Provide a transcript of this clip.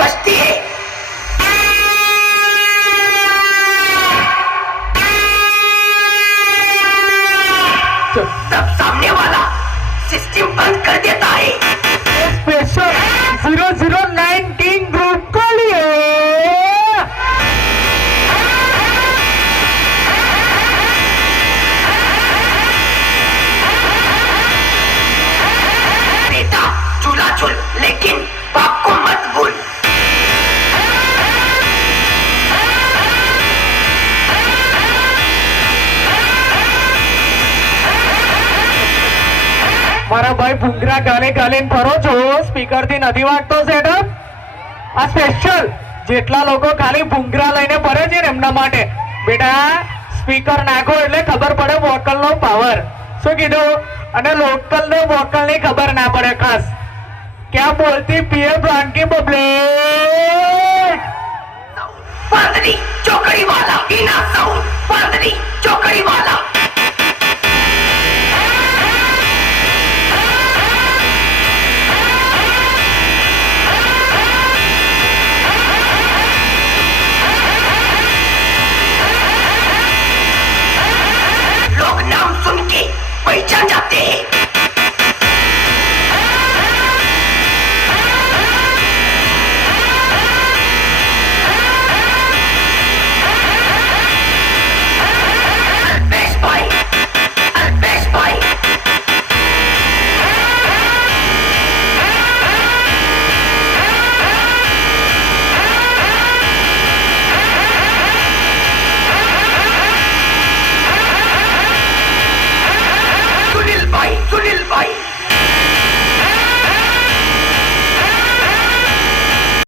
वस्ती सब सामने वाला सिस्टम बंद कर देता है। स्पेशल 0019 ग्रुप को लिए बेटा चूल्हा चुल लेकिन बाप को मत भूल। મારા ભાઈ ભૂંગરા ગાલે ગાલે ફરો છો સ્પીકર થી નથી વાગતો સેટઅપ આ સ્પેશિયલ જેટલા લોકો ખાલી ભૂંગરા લઈને ફરે છે ને એમના માટે બેટા સ્પીકર નાખો એટલે ખબર પડે વોકલ નો પાવર શું કીધું અને લોકલ ને વોકલ ની ખબર ના પડે ખાસ क्या बोलती पीए ब्रांड की बबले